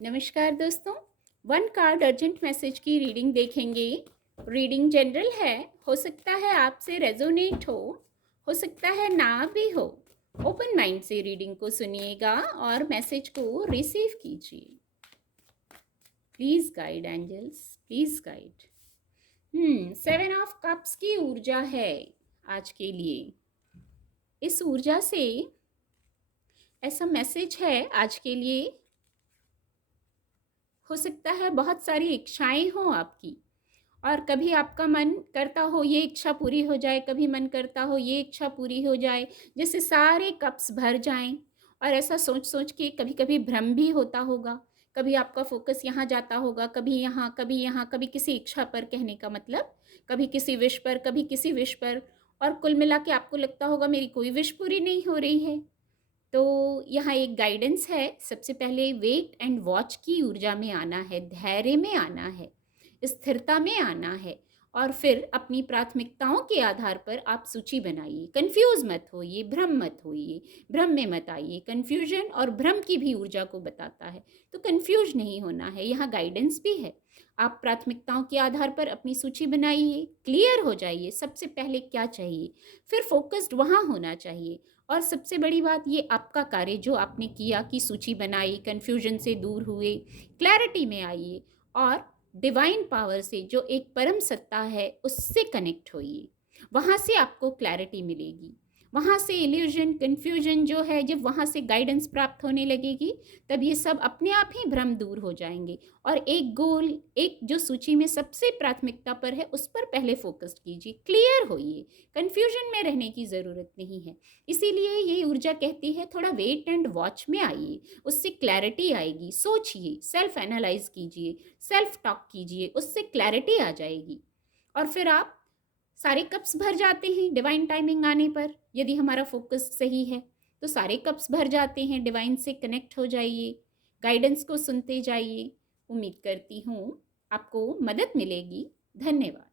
नमस्कार दोस्तों। One card urgent message की रीडिंग देखेंगे। रीडिंग जनरल है, हो सकता है आपसे रेजोनेट हो सकता है ना भी हो। ओपन माइंड से रीडिंग को सुनिएगा और मैसेज को रिसीव कीजिए। Please guide angels, please guide. 7 of cups की ऊर्जा है आज के लिए। इस ऊर्जा से ऐसा मैसेज है आज के लिए, हो सकता है बहुत सारी इच्छाएं हों आपकी और कभी आपका मन करता हो ये इच्छा पूरी हो जाए, कभी मन करता हो ये इच्छा पूरी हो जाए, जैसे सारे कप्स भर जाएं। और ऐसा सोच सोच के कभी कभी भ्रम भी होता होगा। कभी आपका फोकस यहाँ जाता होगा, कभी यहाँ, कभी यहाँ, कभी किसी इच्छा पर, कहने का मतलब कभी किसी विश पर, कभी किसी विश पर। और कुल मिला के आपको लगता होगा मेरी कोई विश पूरी नहीं हो रही है। तो यहाँ एक गाइडेंस है। सबसे पहले वेट एंड वॉच की ऊर्जा में आना है, धैर्य में आना है, स्थिरता में आना है। और फिर अपनी प्राथमिकताओं के आधार पर आप सूची बनाइए। कंफ्यूज मत होइए, भ्रम मत होइए, भ्रम में मत आइए। कंफ्यूजन और भ्रम की भी ऊर्जा को बताता है, तो कंफ्यूज नहीं होना है। यहाँ गाइडेंस भी है। आप प्राथमिकताओं के आधार पर अपनी सूची बनाइए, क्लियर हो जाइए सबसे पहले क्या चाहिए, फिर फोकस्ड वहाँ होना चाहिए। और सबसे बड़ी बात, ये आपका कार्य जो आपने किया कि सूची बनाई, कन्फ्यूजन से दूर हुए, क्लैरिटी में आइए और डिवाइन पावर से, जो एक परम सत्ता है, उससे कनेक्ट होइए। वहाँ से आपको क्लैरिटी मिलेगी। वहाँ से इल्यूजन, कन्फ्यूजन जो है, जब वहाँ से गाइडेंस प्राप्त होने लगेगी, तब ये सब अपने आप ही भ्रम दूर हो जाएंगे। और एक गोल, एक जो सूची में सबसे प्राथमिकता पर है, उस पर पहले फोकस्ड कीजिए, क्लियर होइए। कन्फ्यूजन में रहने की ज़रूरत नहीं है। इसीलिए ये ऊर्जा कहती है थोड़ा वेट एंड वॉच में आइए, उससे क्लैरिटी आएगी। सोचिए, सेल्फ एनालाइज कीजिए, सेल्फ टॉक कीजिए, उससे क्लैरिटी आ जाएगी। और फिर आप सारे कप्स भर जाते हैं डिवाइन टाइमिंग आने पर। यदि हमारा फोकस सही है तो सारे कप्स भर जाते हैं। डिवाइन से कनेक्ट हो जाइए, गाइडेंस को सुनते जाइए। उम्मीद करती हूँ आपको मदद मिलेगी। धन्यवाद।